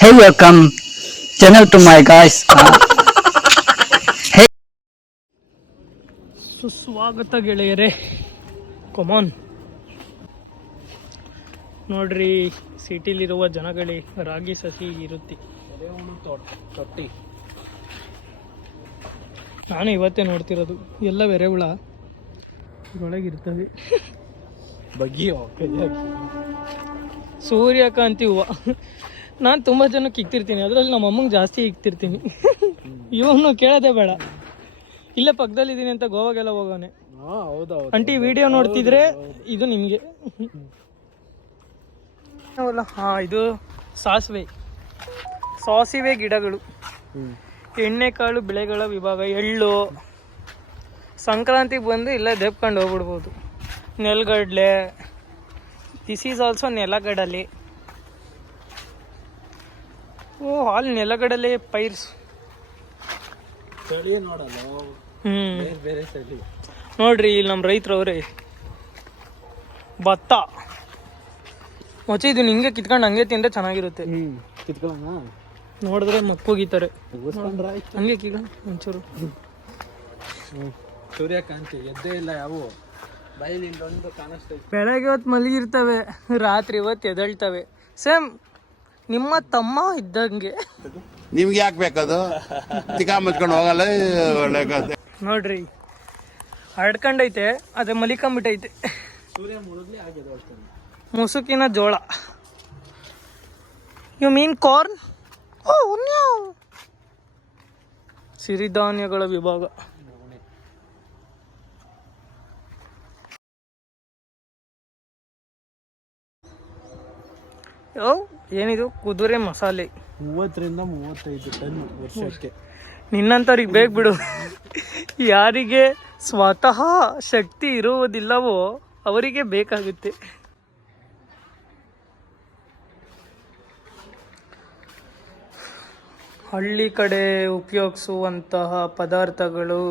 Hey, welcome channel to my guys. Hey. ಸುಸ್ವಾಗತ ಗೆಳೆಯರೇ, ಕಮಾನ್ ನೋಡ್ರಿ. ಸಿಟಿಲಿರುವ ಜನಗಳೇ, ರಾಗಿ ಸಸಿ ಇರುತ್ತೆ ತೊಟ್ಟಿ. ನಾನು ಇವತ್ತೇ ನೋಡ್ತಿರೋದು ಎಲ್ಲ ಎರೆಹುಳ ಒಳಗಿರ್ತವೆ. ಬಗ್ಗಿಯೋ ಸೂರ್ಯಕಾಂತಿ ಹೂವು ನಾನು ತುಂಬ ಜನಕ್ಕೆ ಇಕ್ತಿರ್ತೀನಿ, ಅದರಲ್ಲಿ ನಮ್ಮ ಅಮ್ಮಂಗೆ ಜಾಸ್ತಿ ಇಕ್ತಿರ್ತೀನಿ. ಇವನು ಕೇಳೋದೇ ಬೇಡ, ಇಲ್ಲೇ ಪಕ್ಕದಲ್ಲಿದ್ದೀನಿ ಅಂತ ಗೋವಾಗೆಲ್ಲ ಹೋಗೋನೆ. ಅಂಟಿ ವಿಡಿಯೋ ನೋಡ್ತಿದ್ರೆ ಇದು ನಿಮಗೆ. ಇದು ಸಾಸಿವೆ ಗಿಡಗಳು, ಎಣ್ಣೆಕಾಳು ಬೆಳೆಗಳ ವಿಭಾಗ. ಎಳ್ಳು ಸಂಕ್ರಾಂತಿಗೆ ಬಂದು ಇಲ್ಲೇ ದೆಬ್ಕೊಂಡು ಹೋಗ್ಬಿಡ್ಬೋದು. ನೆಲಗಡಲೆ, ದಿಸ್ ಈಸ್ ಆಲ್ಸೋ ನೆಲಗಡಲೆ. ಆಲ್ ನೆಲಗಡಲೆ ಪೈರ್ಸ್. ನೋಡ್ರಿ, ಇಲ್ಲಿ ನಮ್ಮ ರೈತರವ್ರೆ ಭತ್ತ ಮಚ್ಚಿ. ಇದು ಹಿಂಗೆ ಕಿತ್ಕೊಂಡು ಹಂಗೆ ತಿಂದ್ರೆ ಚೆನ್ನಾಗಿರುತ್ತೆ. ನೋಡಿದ್ರೆ ಮಕ್ಕೋಗಿತಾರೆ ಹಂಗೆ ಕೀಗ ಒಂಚೂರು. ಸೂರ್ಯಕಾಂತಿ ಎದ್ದೇ ಇಲ್ಲ ಯಾವ ಬಯಲಿ ಕಾಣಿಸ್ತೈತೆ. ಬೆಳಗ್ಗೆ ಹೊತ್ತು ಮಲಗಿರ್ತವೆ, ರಾತ್ರಿ ಹೊತ್ತು ಎದಳ್ತವೆ. ಸೇಮ್ ನಿಮ್ಮ ತಮ್ಮ ಇದ್ದಂಗೆ. ನಿಮ್ಗೆ ಯಾಕೆ ಬೇಕದು? ತಿಕ್ಕ ಮುಚ್ಕೊಂಡು ಹೋಗಲ್ಲ. ಒಳ್ಳೆ ನೋಡ್ರಿ, ಹರಡ್ಕೊಂಡೈತೆ, ಅದೇ ಮಲಿಕೊಂಬಿಟ್ಟೈತೆ. ಸೂರ್ಯ ಮುಳುಗ್ಲಿ ಆಗಿದೆ ಅಷ್ಟೇ. ಮುಸುಕಿನ ಜೋಳ. You mean corn? ಸಿರಿಧಾನ್ಯಗಳ ವಿಭಾಗ. ಏನಿದು? ಕುದುರೆ ಮಸಾಲೆ. 30ರಿಂದ 35 ಟನ್ ವರ್ಷಕ್ಕೆ. ನಿನ್ನಂಥವ್ರಿಗೆ ಬೇಕು ಬಿಡು. ಯಾರಿಗೆ ಸ್ವತಃ ಶಕ್ತಿ ಇರುವುದಿಲ್ಲವೋ ಅವರಿಗೆ ಬೇಕಾಗುತ್ತೆ. ಹಳ್ಳಿ ಕಡೆ ಉಪಯೋಗಿಸುವಂತಹ ಪದಾರ್ಥಗಳು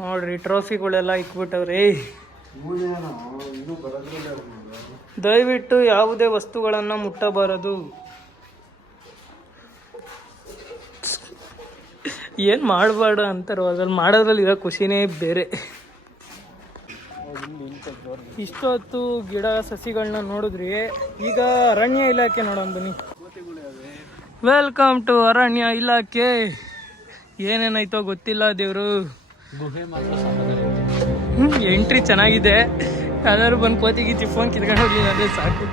ನೋಡ್ರಿ. ಟ್ರೋಫಿಗಳೆಲ್ಲ ಇಕ್ಬಿಟ್ಟವ್ರಿ. ದಯವಿಟ್ಟು ಯಾವುದೇ ವಸ್ತುಗಳನ್ನು ಮುಟ್ಟಬಾರದು. ಏನು ಮಾಡಬಾರ್ದು ಅಂತಾರೋ, ಅದ್ರಲ್ಲಿ ಮಾಡೋದ್ರಲ್ಲಿ ಇರೋ ಖುಷಿನೇ ಬೇರೆ. ಇಷ್ಟೊತ್ತು ಗಿಡ ಸಸಿಗಳನ್ನ ನೋಡಿದ್ರಿ. ಈಗ ಅರಣ್ಯ ಇಲಾಖೆ ನೋಡೋಣ ಬನ್ನಿ. ವೆಲ್ಕಮ್ ಟು ಅರಣ್ಯ ಇಲಾಖೆ. ಏನೇನಾಯ್ತೋ ಗೊತ್ತಿಲ್ಲ ದೇವರು. ಎಂಟ್ರಿ ಚೆನ್ನಾಗಿದೆ. ಯಾವ್ದಾದ್ರು ಬಂದು ಕೋತಿಗೆ ಫೋನ್ ಕಿತ್ಕೊಂಡು ಹೋಗ್ಲಿ ಅದೇ ಸಾಕು.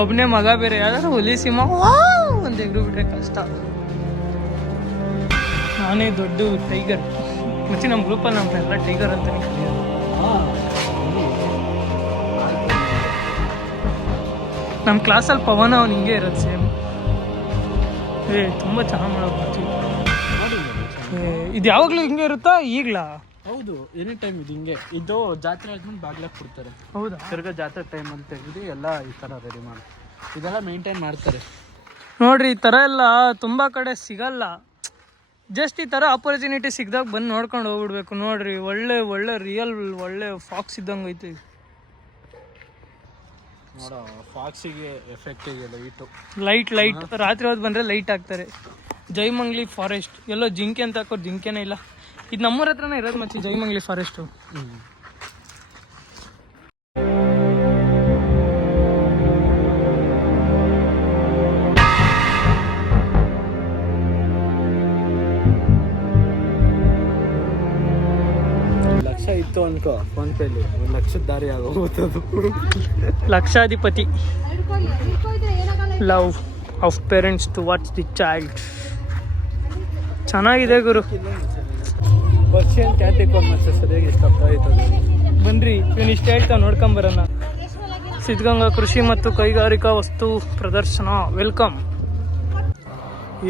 ಒಬ್ಬನೇ ಮಗ ಬೇರೆ, ಯಾವ್ದಾದ್ರು ಹುಲಿ ಸಿಂಹ ಒಂದು ಎಗ್ರು ಬಿಟ್ರೆ ಕಷ್ಟ. ನಾನೇ ದೊಡ್ಡ ಟೈಗರ್. ಮತ್ತೆ ನಮ್ಮ ಗ್ರೂಪಲ್ಲಿ ನಮ್ಮೆಲ್ಲ ಟೈಗರ್ ಅಂತಾನೆ ಕರೆಯೋದು. ನಮ್ಮ ಕ್ಲಾಸಲ್ಲಿ ಪವನ ಅವ್ನು ಹಿಂಗೆ ಇರೋದು ಸೇಮ್. ತುಂಬ ಚೆನ್ನಾಗಿ ಮಾಡೋದು. ಇದು ಯಾವಾಗಲೂ ಹಿಂಗೆ ಇರುತ್ತಾ ಈಗಲಾ? ಹೌದು, ಎನಿ ಟೈಮ್ ಇದು ಹಿಂಗೆ. ಇದು ಜಾತ್ರೆ ಆದ್ಮೇಲೆ ಬಾಗ್ಲಾಕ್ ಕೊಡ್ತಾರೆ. ಹೌದಾ? ತಿರ್ಗಾ ಜಾತ್ರೆ ಟೈಮ್ ಅಂತ ತೆಗೆದು ಎಲ್ಲ ಈ ಥರ ರೆಡಿ ಮಾಡಿ ಇದೆಲ್ಲ ಮೇಂಟೈನ್ ಮಾಡ್ತಾರೆ. ನೋಡ್ರಿ, ಈ ಥರ ಎಲ್ಲ ತುಂಬ ಕಡೆ ಸಿಗಲ್ಲ. ಜಸ್ಟ್ ಈ ಥರ ಆಪರ್ಚುನಿಟಿ ಸಿಗ್ದಾಗ ಬಂದು ನೋಡ್ಕೊಂಡು ಹೋಗ್ಬಿಡ್ಬೇಕು. ನೋಡ್ರಿ, ಒಳ್ಳೆ ರಿಯಲ್ ಒಳ್ಳೆ ಫಾಕ್ಸ್ ಇದ್ದಂಗೆ ಐತಿ. ನೋಡೋ, ಫಾಕ್ಸಿಗೆ ಎಫೆಕ್ಟಿಗೆ ಲೈಟ್ ರಾತ್ರಿ ಹೊತ್ತು ಬಂದರೆ ಲೈಟ್ ಹಾಕ್ತಾರೆ. ಜೈಮಂಗ್ಲಿ ಫಾರೆಸ್ಟ್. ಎಲ್ಲೋ ಜಿಂಕೆ ಅಂತ ಹಾಕೋರು, ಜಿಂಕೆನೇ ಇಲ್ಲ. ಇದು ನಮ್ಮೂರ ಹತ್ರನೇ ಇರೋದು ಮಚ್ಚಿ, ಜೈಮಂಗ್ಲಿ ಫಾರೆಸ್ಟು. ಲಕ್ಷ ಇತ್ತು ಅನ್ಕೋ ಫೋನ್ ಪೇಲಿ, 1 ಲಕ್ಷದ ದಾರಿ ಆಗೋಗ್ತದು. ಲಕ್ಷಾಧಿಪತಿ. Love of parents towards the child. ಚೆನ್ನಾಗಿದೆ ಗುರು. ಪರ್ಷಿಯನ್ ಕ್ಯಾಟಿಕಾನ್ ಮತ್ತೆ ಸರಿಯಾಗಿ ಇಷ್ಟಪ್ಪ ಆಯ್ತದೆ. ಬನ್ರಿ, ಇವನು ಇಷ್ಟ ಹೇಳ್ತಾವೆ ನೋಡ್ಕೊಂಬರೋಣ. ಸಿದ್ಧಗಂಗಾ ಕೃಷಿ ಮತ್ತು ಕೈಗಾರಿಕಾ ವಸ್ತು ಪ್ರದರ್ಶನ. ವೆಲ್ಕಮ್.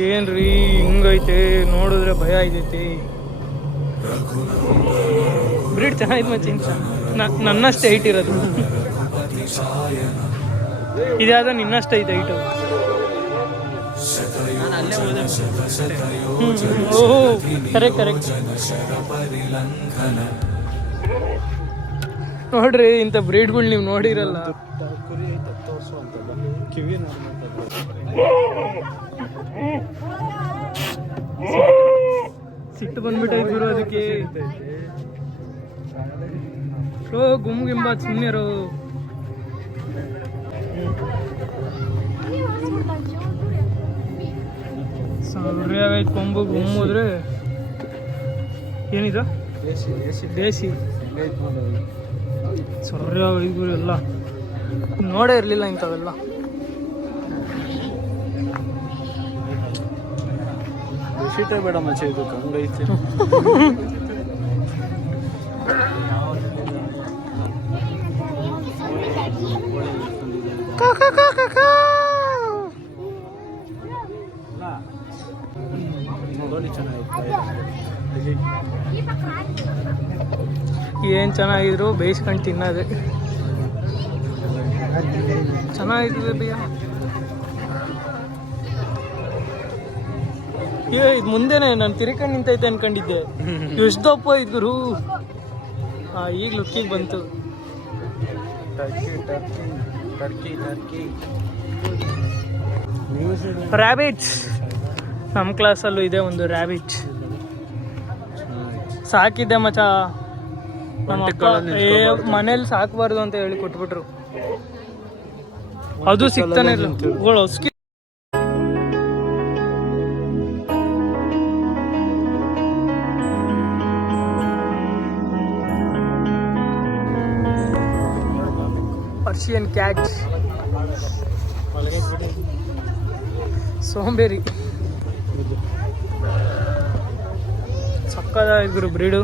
ಏನ್ರಿ ಹಿಂಗೈತೆ, ನೋಡಿದ್ರೆ ಭಯ ಐತೈತಿ. ಬ್ರೀಡ್ ಚೆನ್ನಾಗಿದೆ ಮಚ್ಚಿ. ನನ್ನಷ್ಟು ಹೈಟ್ ಇರೋದು. ಇದ್ಯಾವುದೋ ನಿನ್ನಷ್ಟು ಐತೆ ಹೈಟು. ಕರೆಕ್ಟ್. ನೋಡ್ರಿ ಇಂಥ ಬ್ರೀಡ್ಗಳು ನೀವು ನೋಡಿರಲ್ಲ. ಕುರಿ ಐತೆ ತೋರಿಸುವಂಥದ್ದು, ಕಿವಿ ನೋಡುವಂಥದ್ದು. ಸಿಟ್ಟು ಬಂದ್ಬಿಟ್ಟೈತೆ ಗುರು ಅದಕ್ಕೆ. ಗುಮ್ಗಿಂಬ ಸುಮ್ಮನೆರು. ಸರಿ ಆಗೈತೆ ಕೊಂಬು ಗುಮ್ಮೋದ್ರೆ. ಏನಿದು ದೇಸಿ ಸರಿ ಆಗೈತೆ ಗುರು. ಎಲ್ಲ ನೋಡೇ ಇರಲಿಲ್ಲ ಇಂಥವೆಲ್ಲ. ಬೆಡ್ಶೀಟೇ ಬೇಡ ಮಚ್ಚ, ಇದು ಹಂಗೈತೆ. ಏನ್ ಚೆನ್ನಾಗಿದ್ರು ಬೇಯಿಸ್ಕೊಂಡು ತಿನ್ನೋದೆ ಚೆನ್ನಾಗಿರ್ತದೆ ಭಯ್ಯ. ಇದು ಮುಂದೆನೆ ನಾನು ತಿರ್ಕೊಂಡು ನಿಂತೈತೆ ಅನ್ಕೊಂಡಿದ್ದೆ. ಎಷ್ಟು ದಪ್ಪ ಇದ್ರು. ಈಗ ಲುಕ್ಕಿಗೆ ಬಂತು. ರ್ಯಾಬಿಟ್ಸ್ ನಮ್ಮ ಕ್ಲಾಸಲ್ಲೂ ಇದೆ ಒಂದು ರ್ಯಾಬಿಟ್. ಸಾಕಿದ್ದೆ ಮಚ. ನಮ್ಮ ಅಪ್ಪ ಮನೇಲಿ ಸಾಕಬಾರ್ದು ಅಂತ ಹೇಳಿ ಕೊಟ್ಬಿಟ್ರು. ಅದು ಸಿಗ್ತಾನೆ ಇಲ್ಲ. ಪರ್ಷಿಯನ್ ಕ್ಯಾಟ್, ಸೋಂಬೇರಿ, ಸಕ್ಕದಾಗಿದ್ರು ಬ್ರೀಡು.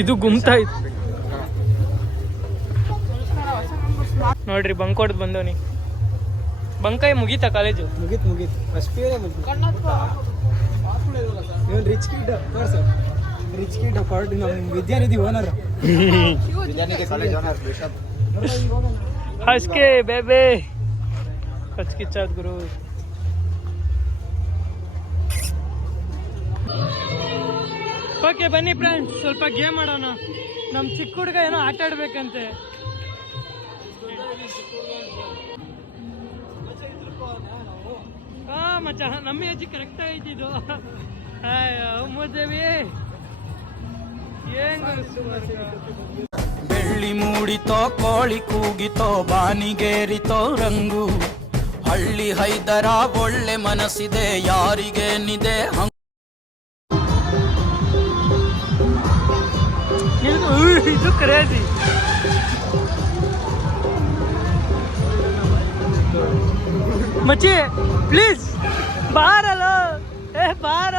ಇದು ಗುಮ್ತಾ ಇತ್ತು ನೋಡ್ರಿ. ಬಂಕ್ ಹೊಡೆದು ಬಂದವನಿ. ಬಂಕಾಯಿ ಮುಗೀತಾ ಕಾಲೇಜು? ಮುಗೀತು ಫಸ್ಟ್ ಇಯರ್ ಇವನ್ ರಿಚ್ ಕಿಡ್ ಪಾರ್ಟಿ ನಮ್ಮ ವಿದ್ಯಾನಿಧಿ ಓನರ್. ಹಸ್ಕೆ ಬೇಬೆ ಕಚ್ಕಿಚ್ಚಾದ್ ಗುರು. ಓಕೆ ಬನ್ನಿ ಫ್ರೆಂಡ್ಸ್, ಸ್ವಲ್ಪ ಗೇಮ್ ಆಡೋಣ. ನಮ್ಮ ಚಿಕ್ಕ ಹುಡುಗ ಏನೋ ಆಟ ಆಡ್ಬೇಕಂತೆ. ಮಚ್ಚ ನಮ್ಮ ಏಜ್ ಕರೆಕ್ಟ್ ಆಯ್ತಿದ್ದು. ಮುದ್ದೇವಿ ಬೆಳ್ಳಿ ಮೂಡಿತೋ, ಕೋಳಿ ಕೂಗಿತೋ, ಬಾನಿಗೇರಿತೋ ರಂಗು. ಹಳ್ಳಿ ಹೈದರ ಒಳ್ಳೆ ಮನಸ್ಸಿದೆ, ಯಾರಿಗೇನಿದೆ ಇದು ಕ್ರೇಜಿ. ಮಚ್ಚಿ ಪ್ಲೀಸ್ ಬಾರಲ್ಲ. ಬಾರ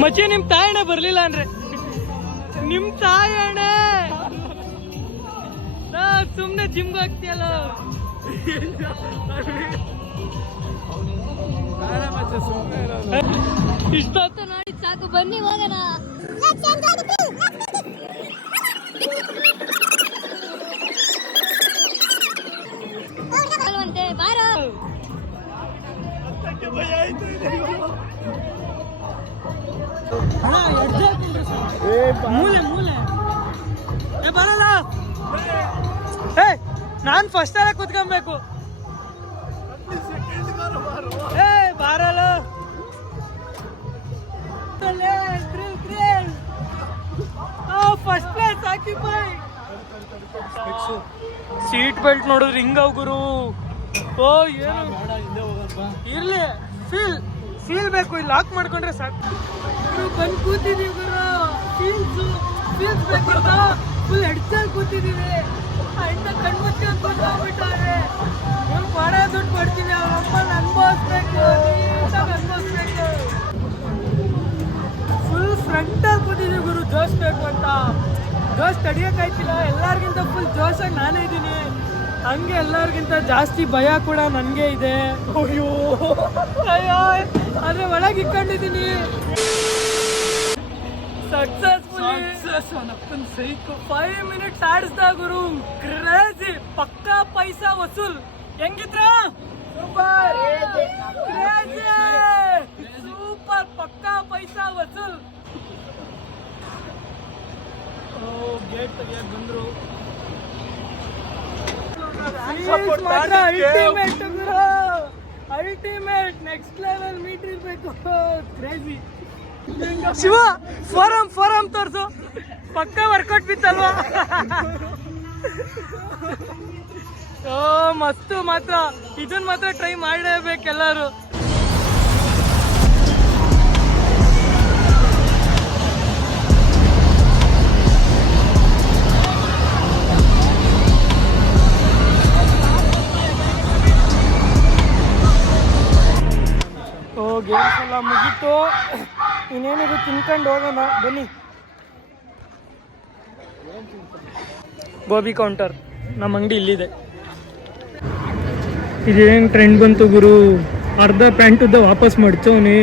ಮಚ್ಚಿ. ನಿಮ್ ತಾಯಣ್ಣ ಬರ್ಲಿಲ್ಲ ಅಂದ್ರೆ ನಿಮ್ ತಾಯಣ್ಣ ಸುಮ್ನೆ ಜಿಮ್ಗೆ ಹೋಗ್ತೀಯಲ್ಲ. ಇಷ್ಟೊತ್ತು ನೋಡಿ ಸಾಕು, ಬನ್ನಿ ಹೋಗೋಣ. ಬಾರೋ ಮೂಲೆ ಮೂಲೆ ಬರಲ್ಲ. ನಾನ್ ಫಸ್ಟ್ ಅಲ್ಲ ಕುತ್ಕೊಬೇಕು. ಬಾರಲ್ಲ. First place occupy. Seat belt ನೋಡಿದ್ರೆ ಹಿಂಗವ್ ಗುರು. ಓ ಏನು ಇರ್ಲಿ, ಫೀಲ್ ಬೇಕು. ಇಲ್ಲಿ ಲಾಕ್ ಮಾಡ್ಕೊಂಡ್ರೆ ಸಾಕು. ಬಂದು ಕೂತಿದೀವಿ ಗುರು. ಫೀಲ್ಸ್ ಬೇಕಂತ ಫುಲ್ ಹೆಡ್ಸಲ್ಲಿ ಕೂತಿದೀವಿ. ಇಂಥ ಕಣ್ಮುಚ್ಚಿ ಅಂತ ಕೂತ್ಕೊಂಡ್ಬಿಟ್ಟಾರೆ. ಒಂದು ಕೊಡ ದುಡ್ಡು ಕೊಡ್ತೀನಿ, ಅವ್ರಮ್ಮ ಅನ್ಭವಿಸ್ಬೇಕು, ಅನ್ಭವಿಸ್ಬೇಕು. ಫುಲ್ ಫ್ರಂಟಲ್ಲಿ ಕೂತಿದೀವಿ ಗುರು. ಜೋಶ್ ಬೇಕು ಅಂತ. ಜೋಶ್ ತಡಿಯೋಕ್ಕಾಯ್ತಿಲ್ಲ. ಎಲ್ಲರಿಗಿಂತ ಫುಲ್ ಜೋಶಾಗಿ ನಾನೇ ಇದ್ದೀನಿ. ಹಂಗೆ ಎಲ್ಲರಿಗಿಂತ ಜಾಸ್ತಿ ಭಯ ಕೂಡ ನನಗೆ ಇದೆ. ಅಯ್ಯೋ ಆದ್ರೆ ಒಳಗೆ ಇಟ್ಕೊಂಡಿದ್ದೀನಿ. ಸಕ್ಸಸ್ಫುಲಿ 5 ಮಿನಿಟ್ಸ್ ಆಡಿಸ್ದ ಗುರು. ಕ್ರೇಜಿ, ಪಕ್ಕಾ ಪೈಸಾ ವಸೂಲ್. ಹೆಂಗಿದ್ರ? ಸೂಪರ್. ಪಕ್ಕಾ ಪೈಸಾ ವಸೂಲ್. ಗೇಟ್ ತೆಗಿಯಕ್ ಬಂದ್ರು. ಅಲ್ಟಿಮೇಟ್ ನೆಕ್ಸ್ಟ್ ಲೆವೆಲ್ ಮೀಟರ್ ಇರ್ಬೇಕು. ಕ್ರೇಜಿ. ಶಿವ ಫಾರಂ ತೋರ್ಸು, ಪಕ್ಕ ವರ್ಕೌಟ್ ಬಿತ್ತಲ್ವಾ. ಓ ಮಸ್ತು, ಮಾತ್ರ ಇದನ್ ಮಾತ್ರ ಟ್ರೈ ಮಾಡಲೇಬೇಕೆಲ್ಲರೂ. ಗೇಮ್ಸ್ ಎಲ್ಲ ಮುಗೀತು, ಇನ್ನೇನಿದೆ ತಿನ್ಕೊಂಡು ಹೋಗೋಣ ಬನ್ನಿ. ಗೋಬಿ ಕೌಂಟರ್ ನಮ್ಮ ಅಂಗಡಿ ಇಲ್ಲಿದೆ. ಇದೇನು ಟ್ರೆಂಡ್ ಬಂತು ಗುರು, ಅರ್ಧ ಪ್ಯಾಂಟುದ್ದ ವಾಪಸ್ ಮಡ್ಚೋನಿ.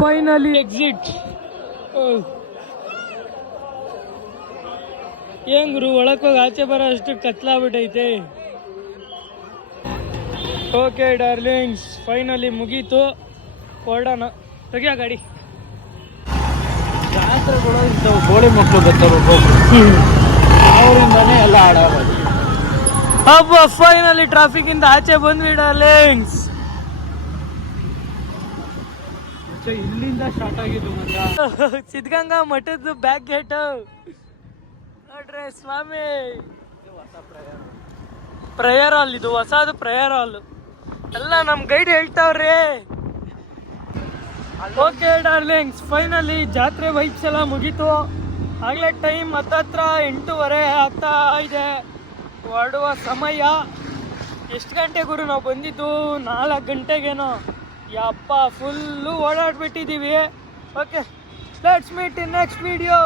Finally exit. ಏನ್ ಗುರು, ಒಳಕ್ ಹೋಗಿ ಆಚೆ ಬರೋ ಅಷ್ಟು ಕತ್ಲಾಗ್ಬಿಟ್ಟೈತೆ. ಓಕೆ ಡಾರ್ಲಿಂಗ್ಸ್, ಫೈನಲಿ ಮುಗೀತು, ಹೊರಡೋಣ. ತೆಗಿಯ ಗಾಡಿ. ಜಾತ್ರೆಗಳು ಇಂಥವು ಗೋಳಿ ಮಕ್ಕಳು ಬರ್ತಾರೆ ಅವರಿಂದಾನೇ ಎಲ್ಲ ಆಡೋದು. ಹಬ್ಬ ಫೈನಲಿ ಟ್ರಾಫಿಕ್ ಇಂದ ಆಚೆ ಬಂದ್ವಿ ಡಾರ್ಲಿಂಗ್ಸ್. ಇಲ್ಲಿಂದ ಸ್ಟಾರ್ಟ್ ಆಗಿದ್ದು ಮಾತ್ರ. ಸಿದ್ಧಗಂಗಾ ಮಠದ ಬ್ಯಾಕ್ ಗೇಟ್ ನೋಡ್ರಿ ಸ್ವಾಮಿ. ಪ್ರೇಯರ್ ಹಾಲ್ ಇದು, ಹೊಸದು ಪ್ರೇಯರ್ ಹಾಲ್ ಎಲ್ಲ ನಮ್ ಗೈಡ್ ಹೇಳ್ತಾವ್ರಿ. ಓಕೆ ಡಾರ್ಲಿಂಗ್ಸ್, ಫೈನಲಿ ಜಾತ್ರೆ ವೈಬ್ಸ್ ಎಲ್ಲ ಮುಗೀತು. ಆಗ್ಲೇ ಟೈಮ್ ಹತ್ತತ್ರ 8:30 ಆಗ್ತಾ ಇದೆ, ಹೊರಡುವ ಸಮಯ. ಎಷ್ಟು ಗಂಟೆ ಗುರು ನಾವು ಬಂದಿದ್ದು? 4 ಗಂಟೆಗೇನೋ. ಯಪ್ಪ ಫುಲ್ಲು ಓಡಾಡ್ಬಿಟ್ಟಿದ್ದೀವಿ. Okay, let's meet in next video.